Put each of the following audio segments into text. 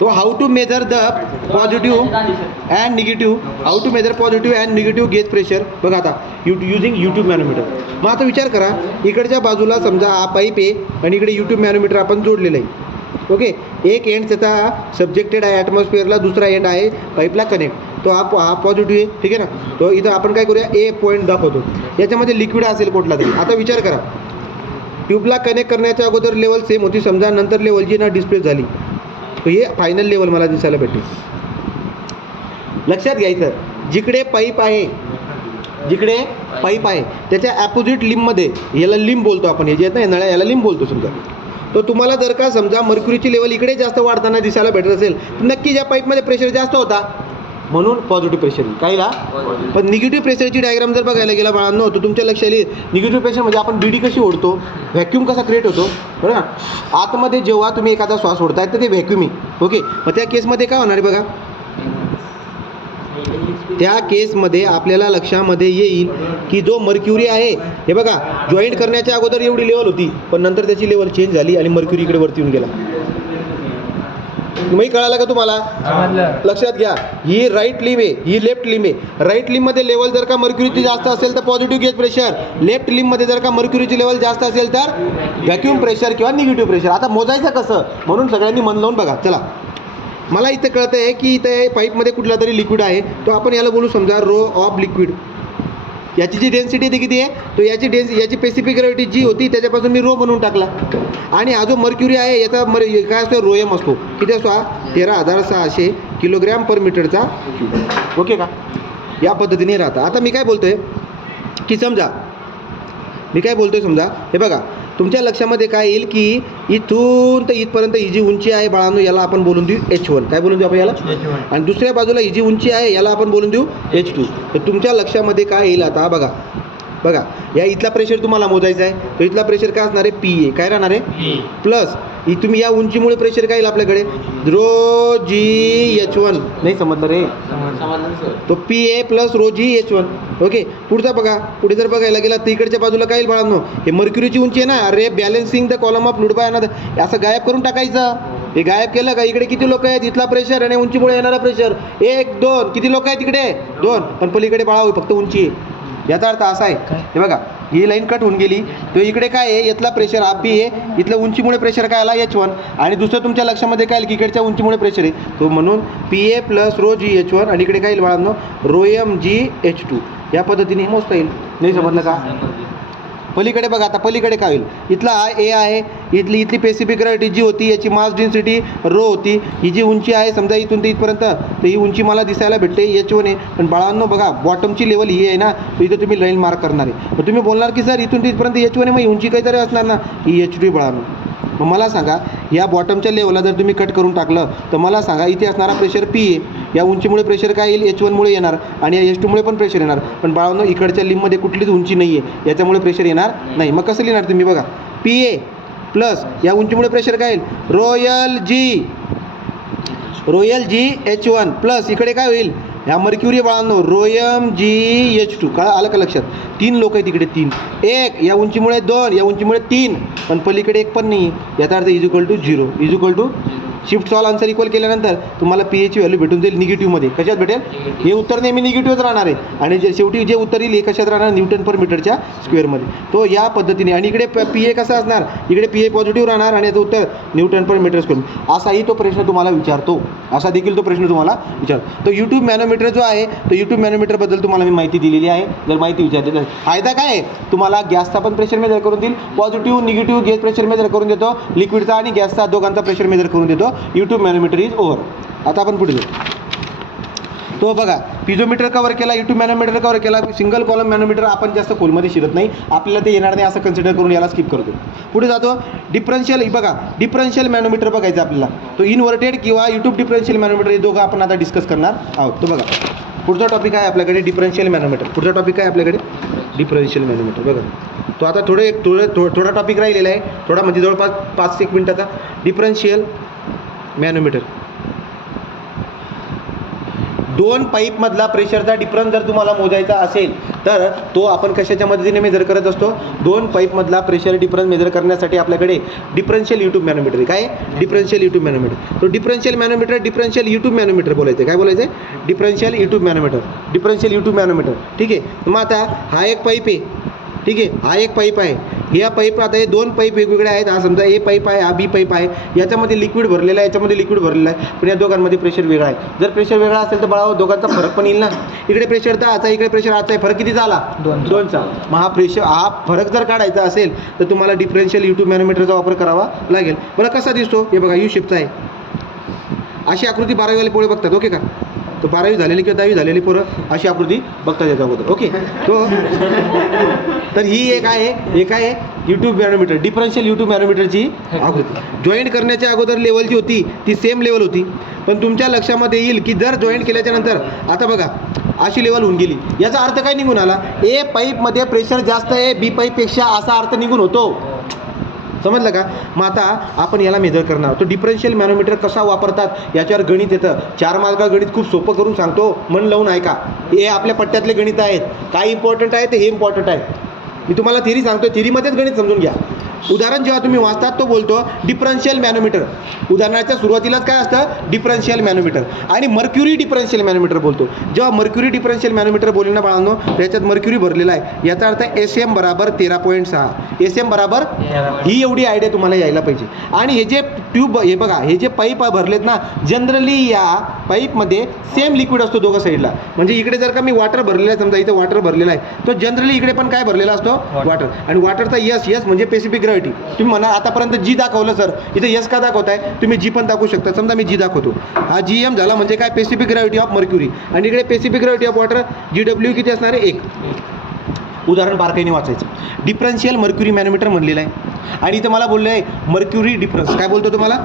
तो how to measure the positive and negative, how to measure positive and negative gauge pressure. बघा आता using YouTube मॅनोमीटर. मग आता विचार करा, इकडच्या बाजूला समजा हा पाईप आहे आणि इकडे यूट्यूब मॅनोमीटर आपण जोडलेलं आहे. ओके, एक एंड त्याचा सब्जेक्टेड आहे ॲटमॉस्फिअरला, दुसरा एंड आहे पाईपला कनेक्ट. तो हा पॉझिटिव्ह आहे, ठीक आहे ना. तो इथं आपण काय करूया, ए पॉईंट दाखवतो, याच्यामध्ये लिक्विड असेल कुठला तरी. आता विचार करा, ट्यूबला कनेक्ट करण्याच्या अगोदर लेवल सेम होती समजा, नंतर लेवल जी ना डिस्प्ले झाली, तर हे फायनल लेवल मला दिसायला भेटेल. लक्षात घ्यायचं, जिकडे पाईप आहे त्याच्या ॲपोजिट लिंबमध्ये, याला लिंब बोलतो आपण, हे जे आहेत ना नळ्या, याला लिंब बोलतो समजा. तर तुम्हाला जर का समजा मर्क्युरीची लेवल इकडे जास्त वाढताना दिसायला भेटत असेल तर नक्की या पाईपमध्ये प्रेशर जास्त होता, म्हणून पॉझिटिव्ह प्रेशर येईल काहीला. पण निगेटिव्ह प्रेशरची डायग्राम जर बघायला गेला बाळांनो, तर तुमच्या लक्षात येईल निगेटिव्ह प्रेशर म्हणजे आपण बीडी कशी ओढतो, व्हॅक्यूम कसा क्रिएट होतो, बरं ना. आतमध्ये जेव्हा तुम्ही एखादा श्वास सोडताय तर ते व्हॅक्युमी. ओके, मग त्या केसमध्ये काय होणार आहे बघा, त्या केसमध्ये आपल्याला लक्षामध्ये येईल की जो मर्क्युरी आहे, हे बघा, जॉईंट करण्याच्या अगोदर एवढी लेवल होती, पण नंतर त्याची लेवल चेंज झाली आणि मर्क्युरी इकडे वरती येऊन गेला. तुम्ही कळालं का तुम्हाला? लक्षात घ्या, ही राईट लिंब आहे, ही लेफ्ट लिंब आहे. राईट लिंबमध्ये लेवल जर का मर्क्युरीची जास्त असेल तर पॉझिटिव्ह गेज प्रेशर, लेफ्ट लिंबमध्ये जर का मर्क्युरीची लेवल जास्त असेल तर व्हॅक्यूम प्रेशर किंवा निगेटिव्ह प्रेशर. आता मोजायचं कसं, म्हणून सगळ्यांनी मन लावून बघा. चला, मला इथं कळतं आहे की इथे पाईपमध्ये कुठला तरी लिक्विड आहे, तो आपण याला बोलू समजा रो ऑफ लिक्विड. याची जी डेन्सिटी ती किती आहे, तो याची स्पेसिफिक ग्रॅव्हिटी जी होती त्याच्यापासून मी रो बनवून टाकला. आणि हा जो मर्क्युरी आहे याचा काय असतो, रोयम असतो. किती असतो हा, 13,600 किलोग्रॅम पर मीटरचा क्यूब. ओके का, या पद्धतीने राहतं. आता मी काय बोलतोय की समजा, हे बघा, तुमच्या लक्षामध्ये काय येईल की इथून तर इथपर्यंत ही जी उंची आहे बाळांनो, याला आपण बोलून देऊ H1. काय बोलून देऊ आपण याला H1. आणि दुसऱ्या बाजूला ही जी उंची आहे याला आपण बोलून देऊ H2. तर तुमच्या लक्षामध्ये काय येईल आता बघा, या इथला प्रेशर तुम्हाला मोजायचा आहे, तर इथला प्रेशर काय असणार आहे, PA. काय राहणार आहे, प्लस तुम्ही या उंचीमुळे प्रेशर काय येईल आपल्याकडे, रो जी H1. नाही समजलं रे, तो PA प्लस रो जी H1. ओके, पुढे जर बघायला गेला तर इकडच्या बाजूला काय येईल बाळांनो, हे मर्क्युरीची उंची आहे ना. अरे, balancing the column of fluid by another, असं गायब करून टाकायचं. हे गायब केलं का, इकडे किती लोक आहेत, इथला प्रेशर आणि उंचीमुळे येणारा प्रेशर 1 2, किती लोक आहेत इकडे 2, पण पलीकडे बाळा फक्त उंची आहे. याचा अर्थ असा आहे, हे बघा, ही लाईन कट होऊन गेली, तो इकडे काय आहे, यातला प्रेशर हा PA, इथलं उंचीमुळे प्रेशर काय आला H1. आणि दुसरं तुमच्या लक्षामध्ये काय येईल की इकडच्या उंचीमुळे प्रेशर आहे, तो म्हणून PA प्लस रो जी H1. आणि इकडे काय येईल बाळांनो, रोयम जी H2. या पद्धतीने मोजता येईल. नाही समजलं का? पलीकडे बघा, आता पलीकडे काय होईल, इथला हा A आहे, इथली स्पेसिफिक ग्रॅव्हिटी जी होती, याची मास डेन्सिटी रो होती, ही जी उंची आहे समजा इथून ते इथपर्यंत, तर ही उंची मला दिसायला भेटते H1 आहे. पण बाळांनो बघा, बॉटमची लेवल ही आहे ना, तर इथं तुम्ही लाईन मार्क करणार आहे. तर तुम्ही बोलणार की सर इथून ते इथपर्यंत H1 आहे, मग उंची काहीतरी असणार ना, ही H2 आहे बाळांनो. मग मला सांगा, या बॉटमच्या लेवलला जर तुम्ही कट करून टाकलं तर मला सांगा, इथे असणारा प्रेशर PA, या उंचीमुळे प्रेशर काय येईल, H1मुळे येणार, आणि या H2मुळे पण प्रेशर येणार. पण बाळांनो इकडच्या लिंबमध्ये कुठलीच उंची नाही आहे, याच्यामुळे प्रेशर येणार नाही. मग कसं लिहिणार तुम्ही बघा, PA प्लस या उंचीमुळे प्रेशर काय येईल, रोयल जी H1 प्लस इकडे काय होईल, ह्या मर्क्युरी बाळांनो रोयम जी H2. आलं का लक्षात? 3 लोक आहेत इकडे, 3, 1 या उंचीमुळे 2, या उंचीमुळे 3, पण पलीकडे 1 पण नाही. याचा अर्थ is equal to 0. Shift solve answer equal केल्यानंतर तुम्हाला PAची व्हॅल्यू भेटून जाईल निगेटिव्हमध्ये. कशात भेटेल, हे उत्तर नेहमी निगेटिव्हच राहणार आहे, आणि शेवटी जे उत्तर येईल हे कशात राहणार, न्यूटन पर मीटरच्या स्क्वेअरमध्ये. तो या पद्धतीने. आणि इकडे PA कसा असणार, इकडे PA पॉझिटिव्ह राहणार आणि याचं उत्तर न्यूटन पर मीटर स्क्वेअर. असाही तो प्रश्न तुम्हाला विचारतो, असा देखील तो प्रश्न तुम्हाला विचारतो. तो यूट्यूब मॅनोमीटर जो आहे, तो यूट्यूब मॅनोमीटरबद्दल तुम्हाला मी माहिती दिलेली आहे. जर माहिती विचारली तर फायदा काय आहे, तुम्हाला गॅसचा पण प्रेशर मेजर करून देईल, positive negative gauge pressure measure करून देतो, लिक्विडचा आणि गॅसचा दोघांचा प्रेशर मेजर करून देतो. U tube manometer is over. आता आपण पुढे जाऊ. तो बघा, पिझोमीटर कव्हर केला, यूट्यूब मॅनोमीटर कव्हर केला, सिंगल कॉलम मॅनोमीटर आपण जास्त खोलमध्ये शिरत नाही, आपल्याला ते येणार नाही असं कन्सिडर करून याला स्किप करतो. पुढे जातो डिफरन्शियल. बघा, डिफरन्शियल मॅनोमीटर बघायचं आपल्याला, तो इन्व्हर्टेड किंवा यूट्यूब डिफरन्शियल मॅनोमीटर, हे दोघं आपण आता डिस्कस करणार आहोत. तो बघा, पुढचा टॉपिक आहे आपल्याकडे डिफरन्शियल मॅनोमीटर. डिफरन्शियल मॅनोमीटर बघा, तो आता थोडा टॉपिक राहिलेला आहे, थोडा म्हणजे जवळपास 5-1 मिनिटाचा. डिफरन्शियल मॅनोमीटर, 2 पाईपमधला प्रेशरचा डिफरन्स जर तुम्हाला मोजायचा असेल तर तो आपण कशाच्या मदतीने मेजर करत असतो? दोन पाईपमधला प्रेशर डिफरन्स मेजर करण्यासाठी आपल्याकडे डिफरन्शियल यूट्यूब मॅनोमीटर, काय डिफरन्शियल यूट्यूब मॅनोमीटर. तो differential manometer differential U tube manometer बोलायचं, काय बोलायचं? Differential U tube manometer, differential U tube manometer. ठीक आहे. मग आता हा एक पाईप आहे, ठीक आहे, हा एक पाईप आहे. या पाईप, आता हे दोन पाईप वेगवेगळे आहेत. हा समजा ए पाईप आहे, हा बी पाईप आहे. याच्यामध्ये लिक्विड भरलेलं आहे, याच्यामध्ये लिक्विड भरलेलं आहे, पण या दोघांमध्ये प्रेशर वेगळा आहे. जर प्रेशर वेगळा असेल तर बाळा दोघांचा फरक पण येईल ना. इकडे प्रेशर 10चा, इकडे प्रेशर 8चा आहे, फरक कितीचा आला? 2चा. मग हा फरक जर काढायचा असेल तर तुम्हाला डिफरन्शियल यूट्यूब मॅनोमीटरचा वापर करावा लागेल. बरं कसा दिसतो? हे बघा, यू शेपचा आहे. अशी आकृती 12वीवाले पोळे बघतात, ओके का? तो 12वी झालेली किंवा 10वी झालेली पोरं अशी आकृती बघतात याच्या अगोदर, ओके. तर ही एक आहे यूट्यूब मॅनोमीटर, डिफरन्शियल यूट्यूब मॅनोमीटरची आकृती. जॉईंट करण्याच्या अगोदर लेवल जी होती ती सेम लेवल होती, पण तुमच्या लक्षामध्ये येईल की जर जॉईंट केल्याच्या नंतर आता बघा अशी लेवल होऊन गेली. याचा अर्थ काय निघून आला? ए पाईपमध्ये प्रेशर जास्त आहे बी पाईपपेक्षा, असा अर्थ निघून होतो. समजलं का? मग आता आपण याला मेजर करणार. तो डिफरन्शियल मॅनोमीटर कसा वापरतात याच्यावर गणित येतं. 4 मार्क गणित खूप सोपं करून सांगतो, मन लावून ऐका. हे आपल्या पट्ट्यातले गणित आहेत. काय इम्पॉर्टंट आहे ते हे इम्पॉर्टंट आहे. मी तुम्हाला थिअरी सांगतो, थिअरीमध्येच गणित समजून घ्या. उदाहरण जेव्हा तुम्ही वाचतात तो बोलतो डिफरन्शियल मॅनोमीटर. उदाहरणाच्या सुरुवातीलाच काय असतं? डिफरन्शियल मॅनोमीटर. आणि मर्क्युरी डिफरन्शियल मॅनोमीटर बोलतो. जेव्हा मर्क्युरी डिफरन्शियल मॅनोमीटर बोलेल ना बाळांनो, त्याच्यात मर्क्युरी भरलेला आहे. याचा अर्थ SM बराबर 13.6. SM बराबर, ही एवढी आयडिया तुम्हाला यायला पाहिजे. आणि हे जे ट्यूब, हे बघा, हे जे पाईप भरलेत ना, जनरली या पाईपमध्ये सेम लिक्विड असतो दोघं साईडला. म्हणजे इकडे जर का मी वॉटर भरलेला आहे, समजा इथं वॉटर भरलेला आहे, तो जनरली इकडे पण काय भरलेला असतो? वॉटर. आणि वॉटरचा यस म्हणजे स्पेसिफिक ग्रॅव्हिटी. तुम्ही म्हणा आतापर्यंत जी दाखवलं सर, इथे यस का दाखवताय? तुम्ही जी पण दाखवू शकता. समजा मी जी दाखवतो, हा GM झाला म्हणजे काय? Specific gravity of mercury. आणि इकडे specific gravity of water GW किती असणार आहे? 1. उदाहरण बारकाईने वाचायचं. डिफरन्शियल मर्क्युरी मॅनोमीटर म्हणलेलं आहे. आणि इथं मला बोललं आहे मर्क्युरी डिफरन्स. काय बोलतो तुम्हाला?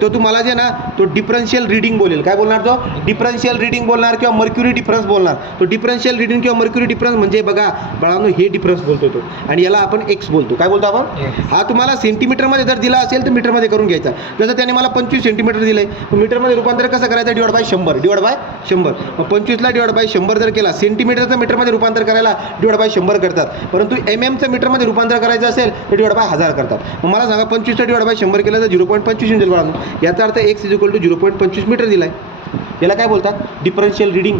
तो तुम्हाला जे ना तो डिफरन्शियल रीडिंग बोलेल. काय बोलणार? तो डिफरन्शियल रीडिंग बोलणार किंवा मर्क्युरी डिफरन्स बोलणार. तो डिफरन्शियल रीडिंग किंवा मर्क्युरी डिफरन्स म्हणजे बघा बाळांनो, हे डिफरन्स बोलतो तो, आणि याला आपण एक्स बोलतो. काय बोलतो आपण? हा तुम्हाला सेंटीमीटरमध्ये जर दिला असेल तर मीटरमध्ये करून घ्यायचा. जसं त्याने मला 25 सेंटीमीटर दिलं आहे, मीटरमध्ये रूपांतर कसं करायचं? Divide by 100. मग 25ला डिवाइड बाय 100 जर केला, सेंटीमीटरचं मीटरमध्ये रूपांतर करायला डिवाइड बाय 100 करतात. परंतु MMचं मीटरमध्ये रूपांतर करायचं असेल तर डिवाइड बाय 1000 करतात. मग मला सांगा 25चा डिवाइड बाय 100 केलं तर 0.25 येईल बाळांनो. याचा अर्थ x = 0.25 मीटर दिला आहे. याला काय बोलतात? डिफरन्शियल रीडिंग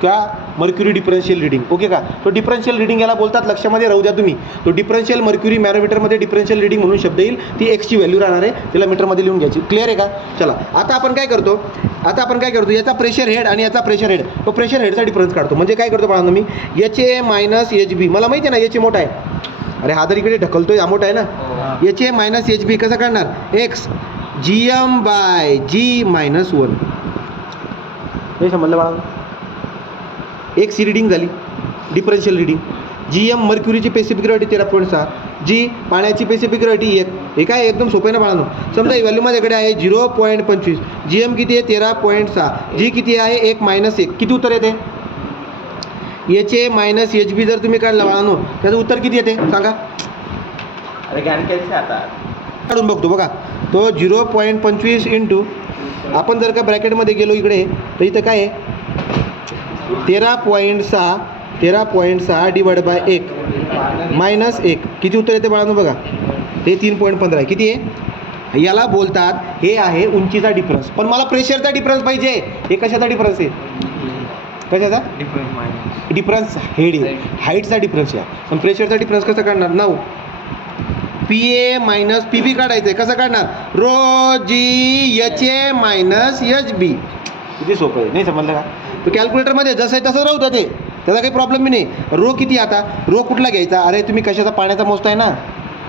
किंवा मर्क्युरी डिफरन्शियल रीडिंग, ओके का? तो डिफरन्शियल रीडिंग याला बोलतात. लक्षामध्ये राहू द्या तुम्ही. तो डिफरन्शियल मर्क्युरी मॅनोमीटरमध्ये डिफरन्शियल रीडिंग म्हणून शब्द येईल. ती एक्सची व्हॅल्यू राहणार आहे, त्याला मीटरमध्ये लिहून घ्यायची. क्लिअर आहे का? चला आता आपण काय करतो? याचा प्रेशर हेड आणि याचा प्रेशर हेड, तो प्रेशर हेडचा डिफरन्स काढतो. म्हणजे काय करतो बाळांनो मी? HA - HB. मला माहिती आहे ना HA मोठा आहे. अरे हा तर इकडे ढकलतोय, हा मोठा आहे ना. HA - HB कसं काढणार? X GM/G - 1. हे समजलं बाळा? एक सी रिडिंग झाली, डिफरन्शियल रिडिंग. GM मर्क्युरीची स्पेसिफिक ग्रॅव्हिटी 13.6, जी पाण्याची स्पेसिफिक ग्रॅव्हिटी 1. हे काय एकदम सोपं आहे ना बाळांनो. समजा ही व्हॅल्यू माझ्याकडे आहे 0.25. GM किती आहे? 13.6. G किती आहे? 1 - 1. किती उत्तर येते? HA - HB जर तुम्ही काढला बाळांनो, त्याचं उत्तर किती येते सांगा? काढून बघतो बघा. तो 0.25 इंटू, आपण जर का ब्रॅकेटमध्ये गेलो इकडे तर इथं काय आहे? 13.6 डिवाइड बाय 1 मायनस 1. किती उत्तर येते बाळांनो बघा? हे 3.15 आहे. किती आहे? याला बोलतात, हे आहे उंचीचा डिफरन्स. पण मला प्रेशरचा डिफरन्स पाहिजे. हे कशाचा डिफरन्स आहे? कशाचा डिफरन्स? हेड आहे, हाईटचा डिफरन्स आहे. पण प्रेशरचा डिफरन्स कसं काढणार? 9 PA - PB काढायचं आहे. कसं काढणार? ρg HA - HB. किती सोपं आहे, नाही समजलं का? तो कॅल्क्युलेटरमध्ये जसं आहे तसं राहू द्या, ते त्याचा काही प्रॉब्लेम नाही. रो किती? आता रो कुठला घ्यायचा? अरे तुम्ही कशाचा? पाण्याचा मोजताय ना,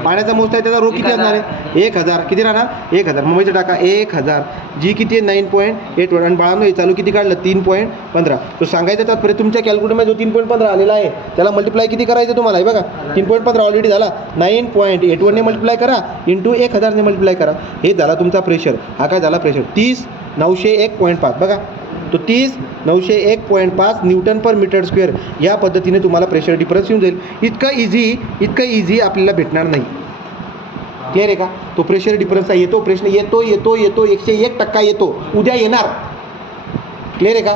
पाण्याचा मोजताय, त्याचा रो किती असणार आहे? 1000. किती राहणार? 1000. मुंबईचं टाका 1000. जी किती आहे? 9.81. आणि बाळांनो हे चालू किती काढलं? 3.15. तो सांगायचं तात्पर्य तुमच्या कॅल्क्युलेटरमध्ये जो 3.15 आलेला आहे त्याला मल्टिप्लाय किती करायचं तुम्हाला? हे बघा 3.15 ऑलरेडी झाला. 9.81 ने मल्टिप्लाय करा इंटू 1000 ने मल्टिप्लाय करा. हे झाला तुमचा प्रेशर. हा काय झाला? प्रेशर 30,901.5. बघा तो 30,901.5 न्यूटन पर मीटर स्क्वेअर. या पद्धतीने तुम्हाला प्रेशर डिफरन्स येऊन जाईल. इतकं इझी आपल्याला भेटणार नाही. क्लिअर आहे का? तो प्रेशर डिफरन्सचा येतो प्रश्न, येतो 101% येतो. उद्या येणार. क्लिअर आहे का?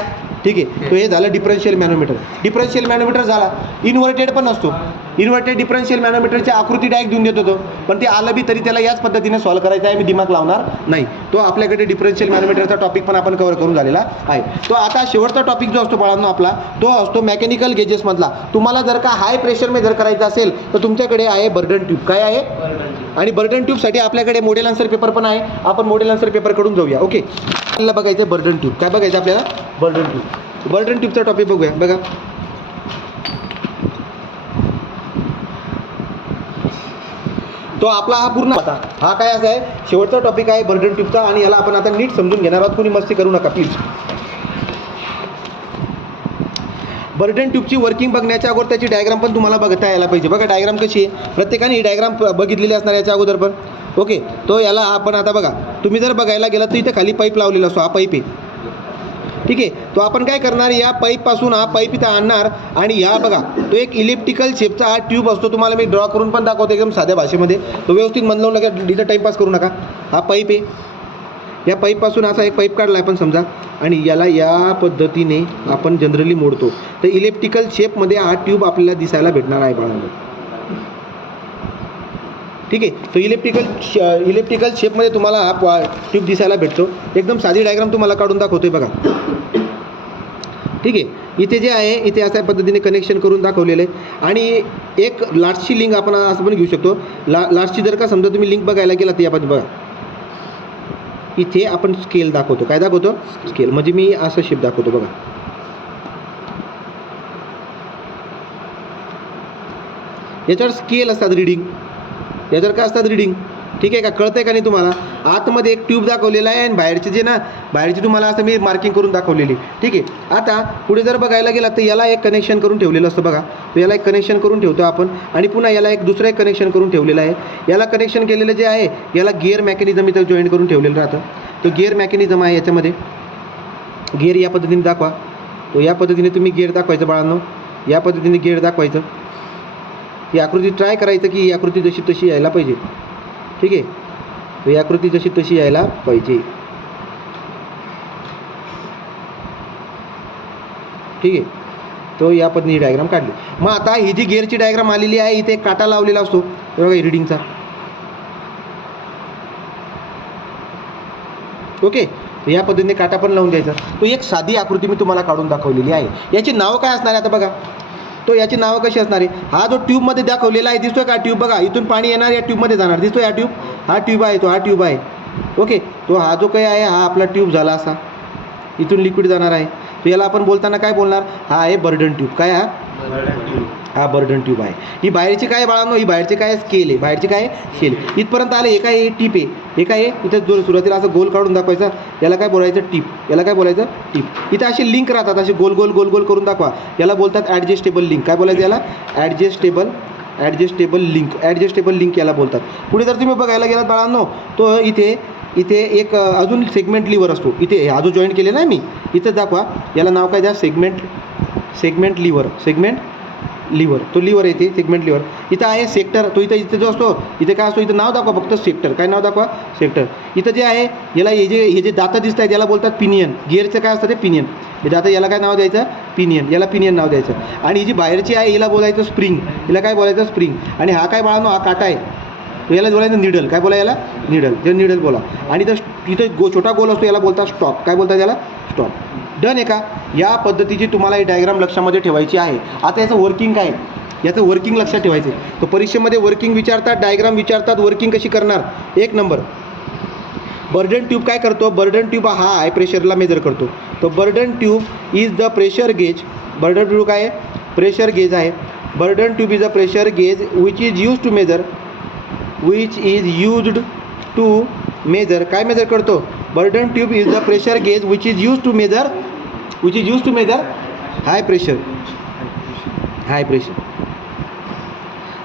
ठीक आहे. तो हे झालं डिफरन्शियल मॅनोमीटर. डिफरन्शियल मॅनोमीटर झाला. इन्व्हर्टेड पण असतो. इन्व्हर्टेड डिफरन्शियल मॅनोमीटरची आकृती डायरेक्ट देऊन देत होतो, पण ते आलं बी तरी त्याला याच पद्धतीने सॉल्व्ह करायचं आहे, मी दिमाग लावणार नाही. तो आपल्याकडे डिफरन्शियल मॅनोमीटरचा टॉपिक पण आपण कव्हर करून झालेला आहे. तो आता शेवटचा टॉपिक जो असतो बाळांनो आपला, तो असतो मेकॅनिकल गेजेसमधला. तुम्हाला जर का हाय प्रेशर जर करायचं असेल तर तुमच्याकडे आहे बर्डन ट्यूब. काय आहे? आणि बर्डन ट्यूबसाठी आपल्याकडे मॉडेल आन्सर पेपर पण आहे. आपण मॉडेल आन्सर पेपरकडून जाऊया. ओके, आपल्याला बघायचं बर्डन ट्यूब. काय बघायचं आपल्याला? Burden tube. बर्डन ट्यूबचा टॉपिक बघूया. बघा, तो आपला हा पूर्ण होता. हा काय असा आहे, शेवटचा टॉपिक आहे बर्डन ट्यूबचा, आणि याला आपण आता नीट समजून घेणार आहोत. कोणी मस्ती करू नका प्लीज. बर्डन ट्यूबची वर्किंग बघण्याच्या अगोदर त्याची डायग्राम पण तुम्हाला बघता यायला पाहिजे. बघा डायग्राम कशी आहे, प्रत्येकाने ही डायग्राम बघितलेली असणार याच्या अगोदर पण. ओके, तो याला आपण आता बघा, तुम्ही जर बघायला गेला तर इथे खाली पाईप लावलेला असतो. हा पाईप आहे, ठीक आहे. तो आपण काय करणार, या पाईपपासून हा पाईप इथं आणणार, आणि ह्या बघा तो एक इलेक्ट्रिकल शेपचा हा ट्यूब असतो. तुम्हाला मी ड्रॉ करून पण दाखवतो एकदम साध्या भाषेमध्ये. तो व्यवस्थित मन लावून नका, इथं टाईमपास करू नका. हा पाईप आहे. या पाईपपासून असा एक पाईप काढला आहे पण समजा, आणि याला या पद्धतीने आपण जनरली मोडतो. तर इलेक्ट्रिकल शेपमध्ये हा ट्यूब आपल्याला दिसायला भेटणार आहे बाळांनो, ठीक आहे. तो इलेक्ट्रिकल शेपमध्ये तुम्हाला हा ट्यूब दिसायला भेटतो. एकदम साधी डायग्राम तुम्हाला काढून दाखवतोय बघा, ठीक आहे. इथे जे आहे, इथे अशा पद्धतीने कनेक्शन करून दाखवलेलं आहे. आणि एक लास्टची लिंक आपण असं पण घेऊ शकतो. लास्टची जर का समजा तुम्ही लिंक बघायला गेला तर यामध्ये बघा, इथे आपण स्केल दाखवतो. काय दाखवतो? स्केल. म्हणजे मी असं शेप दाखवतो बघा, याच्यावर स्केल असतात, रिडिंग याच्यावर काय असतात, रिडिंग, ठीक आहे का? कळतंय का नाही तुम्हाला? आतमध्ये एक ट्यूब दाखवलेला आहे, आणि बाहेरचे जे ना, बाहेरची तुम्हाला असं मी मार्किंग करून दाखवलेली, ठीक आहे. आता पुढे जर बघायला गेला तर याला एक कनेक्शन करून ठेवलेलं असतं बघा. तर याला एक कनेक्शन करून ठेवतो आपण, आणि पुन्हा याला एक दुसरं एक कनेक्शन करून ठेवलेलं आहे. याला कनेक्शन केलेलं जे आहे, याला गिअर मेकॅनिझम इथं जॉईन करून ठेवलेलं राहतं. तो गिअर मेकॅनिझम आहे. याच्यामध्ये गिअर या पद्धतीने दाखवा. तो या पद्धतीने तुम्ही गिअर दाखवायचं बाळांनो, या पद्धतीने गिअर दाखवायचं. ही आकृती ट्राय करायचं की ही आकृती जशी तशी यायला पाहिजे, ठीक आहे. ही आकृती जशी तशी यायला पाहिजे, ठीक आहे. तो या पद्धतीने डायग्राम काढली. मग आता ही जी गिअरची डायग्राम आलेली आहे, इथे एक काटा लावलेला असतो बघा रिडिंगचा. ओके, या पद्धतीने काटा पण लावून द्यायचा. तो एक साधी आकृती मी तुम्हाला काढून दाखवलेली आहे. याची नावं काय असणार आहे आता बघा, तो याची नावं कशी असणार आहे. हा जो ट्यूबमध्ये दाखवलेला आहे, दिसतोय का ट्यूब? बघा, इथून पाणी येणार, या ट्यूबमध्ये जाणार, दिसतोय हा ट्यूब? हा ट्यूब आहे, तो हा ट्यूब आहे. ओके, तो हा जो काही आहे, हा आपला ट्यूब झाला असा, इथून लिक्विड जाणार आहे. तर याला आपण बोलताना काय बोलणार? हा आहे बर्डन ट्यूब. काय? हा बर्डन ट्यूब आहे. ही बाहेरची काय बाळांनो, ही बाहेरची काय स्केल आहे, बाहेरची काय स्केल. इथपर्यंत आले, एका हे टीप आहे, एका हे इथं जो सुरुवातीला असं गोल काढून दाखवायचा, याला काय बोलायचं? टीप. याला काय बोलायचं? टीप. इथं अशी लिंक राहतात, अशी गोल गोल गोल गोल करून दाखवा, याला बोलतात ॲडजस्टेबल लिंक. काय बोलायचं याला? ॲडजस्टेबल लिंक याला बोलतात. पुढे जर तुम्ही बघायला गेलात बाळांनो, तो इथे एक अजून सेगमेंट लिव्हर असतो. इथे हा जो जॉईंट केलेला आहे मी, इथं दाखवा, याला नाव काय द्या? Segment lever. तो लिव्हर येते, सेगमेंट लिव्हर. इथं आहे सेक्टर. तो इथं जो असतो, इथे काय असतो? इथं नाव दाखवा फक्त, सेक्टर. काय नाव दाखवा? सेक्टर. इथं जे आहे, याला हे जे दातं दिसत आहेत, याला बोलतात पिनियन. गिअरचं काय असतं ते? पिनियन. हे दातं, याला काय नाव द्यायचं? पिनियन. याला पिनियन नाव द्यायचं. आणि ही जी बाहेरची आहे, हिला बोलायचं स्प्रिंग. हिला काय बोलायचं? स्प्रिंग. आणि हा काय बाळांनो, हा काटा आहे, याला बोलायचं निडल. काय बोला याला? निडल. जे निडल बोला. आणि इथं छोटा गोल असतो, याला बोलतात स्टॉप. काय बोलतात याला? स्टॉप. डन आहे का? या पद्धतीची तुम्हाला ही डायग्राम लक्षामध्ये ठेवायची आहे. आता याचं वर्किंग काय? याचं वर्किंग लक्षात ठेवायचं आहे. तर परीक्षेमध्ये वर्किंग विचारतात, डायग्राम विचारतात, वर्किंग कशी करणार? एक नंबर. बर्डन ट्यूब काय करतो? बर्डन ट्यूब हा हाय प्रेशरला मेजर करतो. तर Bourdon tube is the pressure gauge. Bourdon tube काय आहे? प्रेशर गेज आहे. Bourdon tube is a pressure gauge which is use to measure. काय मेजर करतो? Bourdon tube is the pressure gauge which is use to measure high pressure.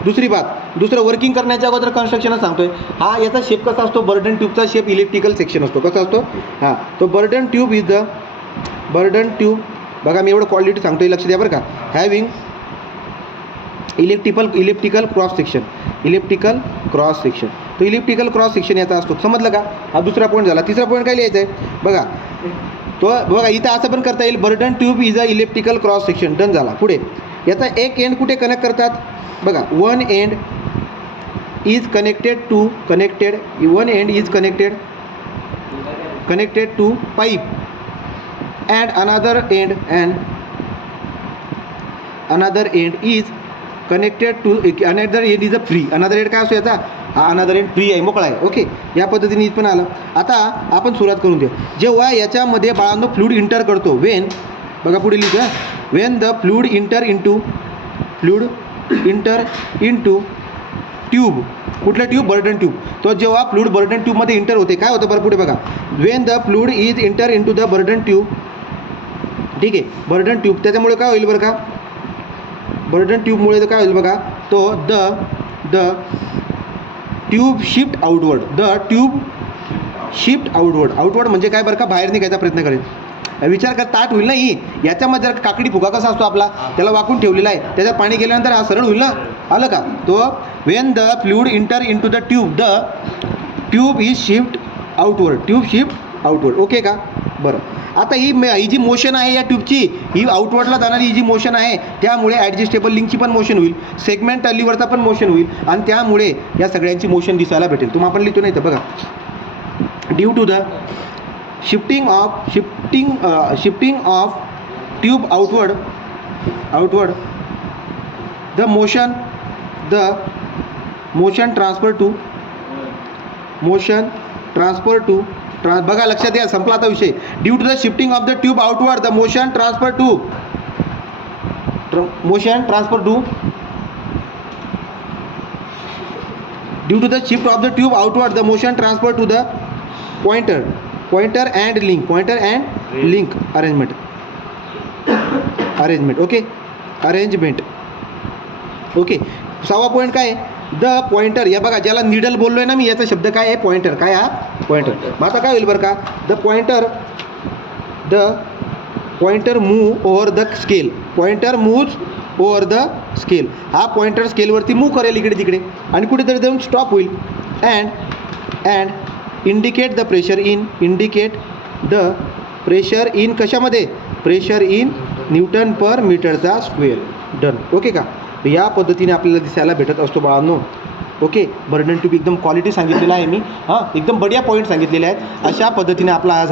दुसरं working करण्याच्या अगोदर कन्स्ट्रक्शनच सांगतोय. हा याचा शेप कसा असतो? बर्डन ट्यूबचा शेप इलेक्ट्रिकल सेक्शन असतो. कसा असतो? हां, तो बर्डन ट्यूब बघा, मी एवढं क्वालिटी सांगतोय, लक्ष द्या बरं का. Having electrical cross section. तो इलेक्ट्रिकल क्रॉस सेक्शन याचा असतो. समजलं का? हा दुसरा पॉईंट झाला. तिसरा पॉईंट काय लिहायचा आहे बघा. तो बघा इथं असं पण करता येईल, Bourdon tube is a elliptical cross section. Done झाला. पुढे याचा एक एंड कुठे कनेक्ट करतात बघा, one end is connected to pipe and another end is connected to another end is a free. Another end काय असतो याचा, हा अनदर एंड फ्री आहे, मोकळा आहे. ओके, या पद्धतीने इथं पण आलं. आता आपण सुरुवात करून देऊ. जेव्हा याच्यामध्ये बाळांनो फ्लूइड इंटर करतो, वेन बघा पुढे लिहितो, Wien the fluid inter into tube. कुठलं ट्यूब, बर्डन ट्यूब. तो जेव्हा फ्लूइड बर्डन ट्यूबमध्ये इंटर होते काय होतं बरं पुढे बघा, Wien the fluid is inter into the burden tube. ठीक आहे, बर्डन ट्यूब त्याच्यामुळे काय होईल बरं का, बर्डन ट्यूबमुळे काय होईल बघा, तो द ट्यूब शिफ्ट आउटवर्ड म्हणजे काय बरं का, बाहेर निघायचा प्रयत्न करेल. विचार कर, ताट होईल ना ही. याच्यामध्ये जर काकडी फुगा कसा असतो आपला, त्याला वाकून ठेवलेला आहे, त्याच्यात पाणी गेल्यानंतर हा सरळ होईल ना, आलं का. तो Wien the fluid inter into the tube is shift outward. Okay का. बरं, आता ही जी मोशन आहे या ट्यूबची, ही आउटवर्डला जाणारी ही जी मोशन आहे, त्यामुळे ॲडजस्टेबल लिंकची पण मोशन होईल, सेगमेंट लिव्हरचा पण मोशन होईल, आणि त्यामुळे या सगळ्यांची मोशन दिसायला भेटेल. तुम्ही आपण लिहितो नाही तर बघा, due to the shifting of tube outward the motion transfer to बघा लक्षात या, संपला आता विषय. Due to the shifting of the tube outward the motion transfer to due to the shift of the tube outward the motion transfer to the pointer and link arrangement. Okay, arrangement. Okay, 6वा point काय आहे, the pointer. या बघा, ज्याला needle बोललोय ना मी, याचा शब्द काय आहे, पॉइंटर. काय हा, पॉइंटर. मग आता काय होईल बरं का, the pointer move over the scale. हा पॉइंटर स्केलवरती मूव्ह करेल इकडे तिकडे, आणि कुठेतरी जाऊन स्टॉप होईल. And indicate the pressure in कशामध्ये, प्रेशर इन न्यूटन पर मीटरचा स्क्वेअर. डन. ओके का. या पद्धतीने आपल्याला दिसायला भेटत असतो बाळांनो. ओके, बर्डन ट्यूब एकदम क्वालिटी सांगितलेला आहे मी, हां एकदम बढिया पॉईंट सांगितलेले आहेत. अशा पद्धतीने आपला हा